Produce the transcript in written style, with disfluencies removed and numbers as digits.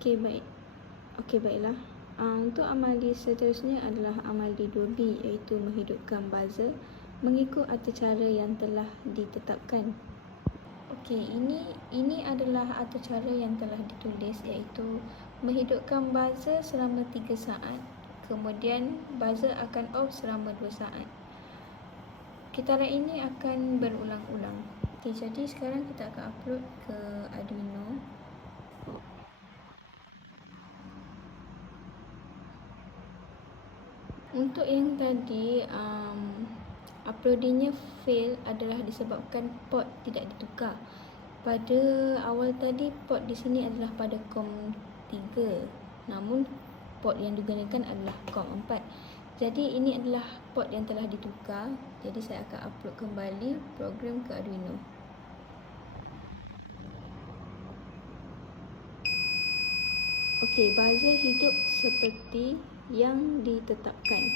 Okey, baik. Baiklah. Untuk amali seterusnya adalah amali 2B, iaitu menghidupkan buzzer mengikut atur cara yang telah ditetapkan. Okey, ini adalah atur cara yang telah ditulis, iaitu menghidupkan buzzer selama 3 saat. Kemudian buzzer akan off selama 2 saat. Kitaran ini akan berulang-ulang. Okey, jadi sekarang kita akan upload ke Arduino. Untuk yang tadi uploadingnya fail adalah disebabkan port tidak ditukar. Pada awal tadi port di sini adalah pada COM 3, namun port yang digunakan adalah COM 4. Jadi ini adalah port yang telah ditukar. Jadi saya akan upload kembali program ke Arduino. Okey, buzzer hidup seperti yang ditetapkan.